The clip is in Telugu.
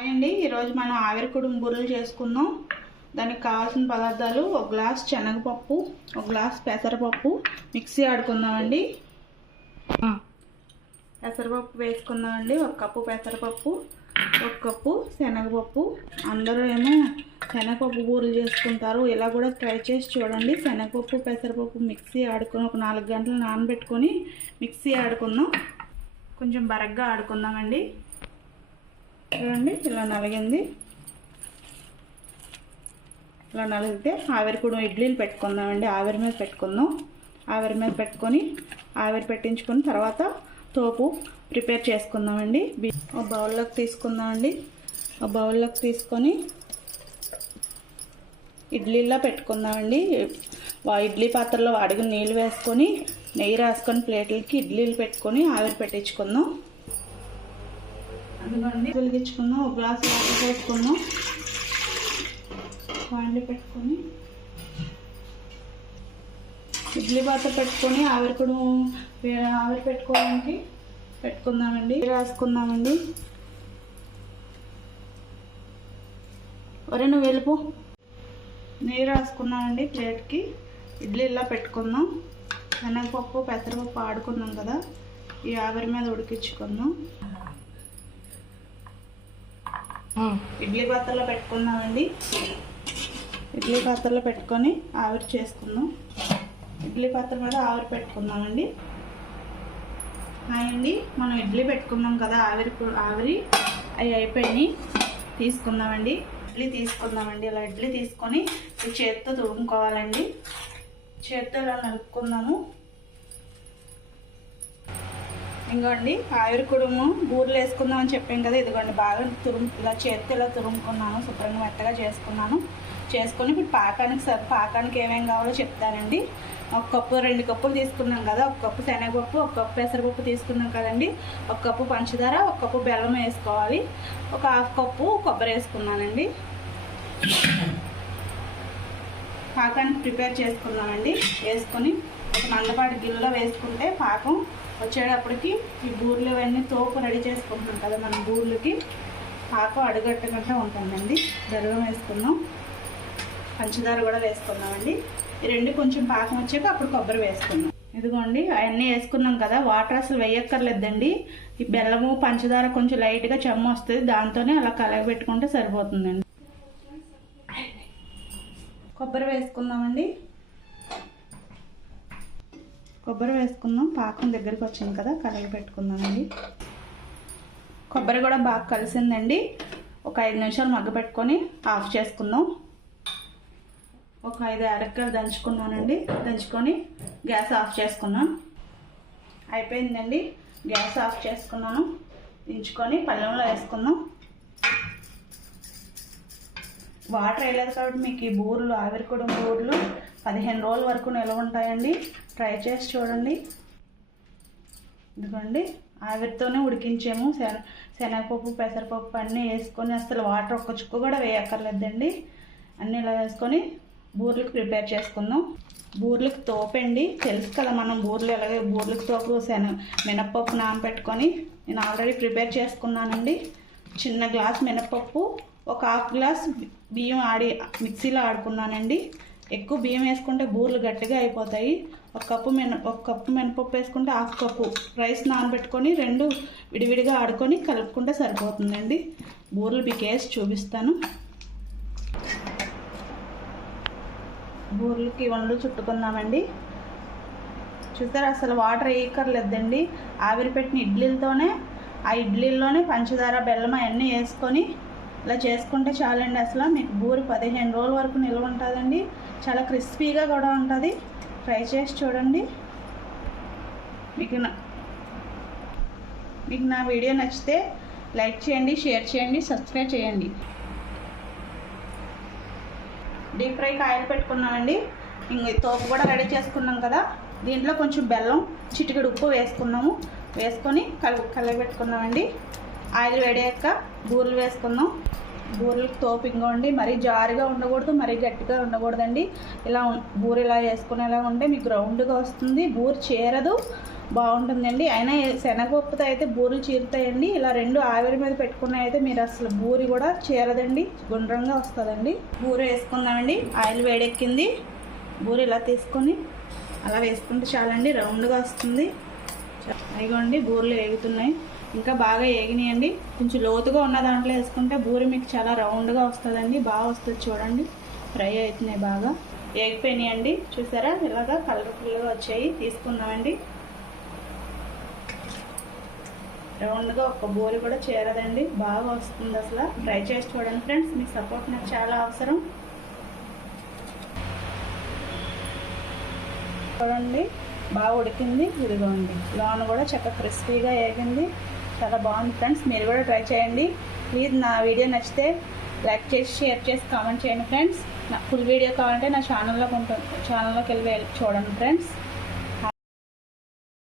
హాయ్ అండి, ఈరోజు మనం ఆవిరికుడుం బూరెలు చేసుకుందాం. దానికి కావాల్సిన పదార్థాలు: ఒక గ్లాస్ శనగపప్పు, ఒక గ్లాస్ పెసరపప్పు మిక్సీ ఆడుకుందామండి. పెసరపప్పు వేసుకుందామండి. ఒక కప్పు పెసరపప్పు, ఒక కప్పు శనగపప్పు. అందరూ ఏమో శనగపప్పు బూరెలు చేసుకుంటారు, ఇలా కూడా ట్రై చేసి చూడండి. శనగపప్పు పెసరపప్పు మిక్సీ ఆడుకొని ఒక 4 గంటలు నానబెట్టుకొని మిక్సీ ఆడుకుందాం. కొంచెం బరగ్గా ఆడుకుందామండి. చూడండి, ఇలా నలిగింది. ఇలా నలిగితే ఆవిరికుడుం ఇడ్లీలు పెట్టుకుందామండి. ఆవిరి మీద పెట్టుకుందాం. ఆవిరి మీద పెట్టుకొని ఆవిరి పెట్టించుకొని తర్వాత తోపు ప్రిపేర్ చేసుకుందామండి. ఒక బౌల్లోకి తీసుకుందామండి. ఒక బౌల్లోకి తీసుకొని ఇడ్లీలా పెట్టుకుందామండి. ఇడ్లీ పాత్రలో అడుగు నీళ్ళు వేసుకొని నెయ్యి రాసుకొని ప్లేట్లకి ఇడ్లీలు పెట్టుకొని ఆవిరి పెట్టించుకుందాం. అందుకండి వెలిగించుకుందాం. ఒక గ్లాస్ వాటర్ పోసుకుందాం. వాండి పెట్టుకొని ఇడ్లీ పాత్ర పెట్టుకొని ఆవిరి పెట్టుకోవడానికి పెట్టుకుందామండి. రాసుకుందామండి. ఒరే నువ్వు వెళ్ళిపో. నెయ్యి రాసుకున్నామండి ప్లేట్కి. ఇడ్లీ ఇలా పెట్టుకుందాం. శనగపప్పు పెసరపప్పు ఆడుకున్నాం కదా, ఈ ఆవిరి మీద ఉడికించుకుందాం. ఇడ్లీ పాత్రలో పెట్టుకుందామండి. ఇడ్లీ పాత్రలో పెట్టుకొని ఆవిరి చేసుకుందాం. ఇడ్లీ పాత్ర మీద ఆవిరి పెట్టుకుందామండి. అయ్యండి, మనం ఇడ్లీ పెట్టుకున్నాం కదా, ఆవిరి అవి అయిపోయినాయి. తీసుకుందామండి. ఇడ్లీ తీసుకుందామండి. ఇలా ఇడ్లీ తీసుకొని చేతితో తురుముకోవాలండి. చేతితో ఇలా నలుపుకుందాము. ఇంకోండి, ఆవిరికుడుము బూరెలు వేసుకుందామని చెప్పాం కదా, ఇదిగోండి బాగా ఇలా చేతితో ఇలా తురుముకున్నాను. శుభ్రంగా మెత్తగా చేసుకున్నాను. చేసుకొని ఇప్పుడు పాకానికి ఏమేమి కావాలో చెప్తానండి. ఒక కప్పు 2 కప్పులు తీసుకున్నాం కదా, ఒక కప్పు శనగపప్పు, ఒక కప్పు పెసరపప్పు తీసుకున్నాం కదండి. ఒక కప్పు పంచదార, ఒక కప్పు బెల్లం వేసుకోవాలి. ఒక 1/2 కప్పు కొబ్బరి వేసుకున్నానండి. పాకానికి ప్రిపేర్ చేసుకున్నామండి. వేసుకొని ఒక మందపాటి గిన్నెలో వేసుకుంటే పాకం వచ్చేటప్పటికి ఈ బూరెలు అవన్నీ తోపు రెడీ చేసుకుంటున్నాం కదా, మనం బూరెలకి పాకం అడుగట్టకుండా ఉంటుందండి. బెల్లం వేసుకుందాం, పంచదార కూడా వేసుకుందామండి. ఈ 2 కొంచెం పాకం వచ్చాక అప్పుడు కొబ్బరి వేసుకుందాం. ఇదిగోండి, అవన్నీ వేసుకున్నాం కదా, వాటర్ అసలు వేయక్కర్లేదండి. ఈ బెల్లము పంచదార కొంచెం లైట్గా చెమ్మ వస్తుంది, దాంతోనే అలా కలగబెట్టుకుంటే సరిపోతుందండి. కొబ్బరి వేసుకుందామండి. కొబ్బరి వేసుకుందాం. పాకం దగ్గరికి వచ్చింది కదా, కలగి పెట్టుకుందామండి. కొబ్బరి కూడా బాగా కలిసిందండి. ఒక 5 నిమిషాలు మగ్గపెట్టుకొని ఆఫ్ చేసుకుందాం. ఒక 5 యాలక్కాయలు దంచుకున్నానండి. దంచుకొని గ్యాస్ ఆఫ్ చేసుకున్నాం. అయిపోయిందండి. గ్యాస్ ఆఫ్ చేసుకున్నాను. దించుకొని పళ్ళెంలో వేసుకుందాం. వాటర్ వేయలేదు కాబట్టి మీకు ఈ బూరెలు ఆవిరికుడుం బూరెలు 15 రోజుల వరకు నిల్వ ఉంటాయండి. ట్రై చేసి చూడండి. ఇదిగోండి, ఆవిరితోనే ఉడికించాము. శనగపప్పు పెసరపప్పు అన్నీ వేసుకొని అసలు వాటర్ ఒక్క చుక్క కూడా వేయక్కర్లేదండి. అన్నీ ఇలా వేసుకొని బూరెలకు ప్రిపేర్ చేసుకుందాం. బూరెలకు తోపండి, తెలుసు కదా మనం బూరెలు ఎలాగే బూరెలకు తోపు మినప్పప్పు నానబెట్టుకొని నేను ఆల్రెడీ ప్రిపేర్ చేసుకున్నానండి. చిన్న గ్లాస్ మినప్పప్పు, ఒక 1/2 గ్లాస్ బియ్యం మిక్సీలో ఆడుకున్నానండి. ఎక్కువ బియ్యం వేసుకుంటే బూరెలు గట్టిగా అయిపోతాయి. ఒక కప్పు మినపప్పు వేసుకుంటే 1/2 కప్పు రైస్ నానబెట్టుకొని 2 విడివిడిగా ఆడుకొని కలుపుకుంటే సరిపోతుందండి. బూరెలు మీకు వేసి చూపిస్తాను. బూరెలకి వండు చుట్టుకుందామండి. చూసారా, అసలు వాటర్ వేయక్కర్లేదండి. ఆవిరి పెట్టిన ఇడ్లీలతోనే ఆ ఇడ్లీల్లోనే పంచదార బెల్లం అవన్నీ వేసుకొని ఇలా చేసుకుంటే చాలండి. అసలు మీకు బూరె 15 రోజుల వరకు నిల్వ ఉంటుందండి. చాలా క్రిస్పీగా కూడా ఉంటుంది. ట్రై చేసి చూడండి. మీకు నా వీడియో నచ్చితే లైక్ చేయండి, షేర్ చేయండి, సబ్స్క్రైబ్ చేయండి. డీప్ ఫ్రైకి ఆయిల్ పెట్టుకున్నామండి. ఇంక తోపు కూడా రెడీ చేసుకున్నాం కదా, దీంట్లో కొంచెం బెల్లం, చిటికెడు ఉప్పు వేసుకున్నాము. వేసుకొని కలగబెట్టుకున్నామండి. ఆయిల్ వేడాక బూరెలు వేసుకుందాం. బూరెలకు తోపు ఇంకోండి, మరీ జారుగా ఉండకూడదు, మరీ గట్టిగా ఉండకూడదండి. ఇలా బూరె ఇలా వేసుకునేలా ఉంటే మీకు రౌండ్గా వస్తుంది. బూరె చేరదు, బాగుంటుందండి. అయినా శనగపప్పుతో అయితే బూరెలు చీరుతాయండి. ఇలా 2 ఆవిరి మీద పెట్టుకున్న అయితే మీరు అసలు బూరి కూడా చీరదండి, గుండ్రంగా వస్తుందండి. బూరె వేసుకుందామండి. ఆయిల్ వేడెక్కింది. బూరె ఇలా తీసుకొని అలా వేసుకుంటే చాలండి, రౌండ్గా వస్తుంది. ఇదిగోండి బూరెలు వేగుతున్నాయి, ఇంకా బాగా వేగినాయండి. కొంచెం లోతుగా ఉన్న దాంట్లో వేసుకుంటే బూరె మీకు చాలా రౌండ్గా వస్తుందండి, బాగా వస్తుంది. చూడండి ఫ్రై అవుతున్నాయి, బాగా వేగిపోయినాయండి. చూసారా ఇలాగా కలర్ఫుల్గా వచ్చాయి. తీసుకుందామండి. రౌండ్గా ఒక బూరె కూడా చేరదండి, బాగా వస్తుంది. అసలు ట్రై చేసి చూడండి ఫ్రెండ్స్, మీ సపోర్ట్ నాకు చాలా అవసరం. చూడండి బాగా ఉడికింది. ఇదిగోండి లోన కూడా చక్కగా క్రిస్పీగా వేగింది, చాలా బాగుంది ఫ్రెండ్స్. మీరు కూడా ట్రై చేయండి ప్లీజ్. నా వీడియో నచ్చితే లైక్ చేసి, షేర్ చేసి, కామెంట్ చేయండి ఫ్రెండ్స్. నా ఫుల్ వీడియో కావాలంటే నా ఛానల్లోకి వెళ్ళి చూడండి ఫ్రెండ్స్.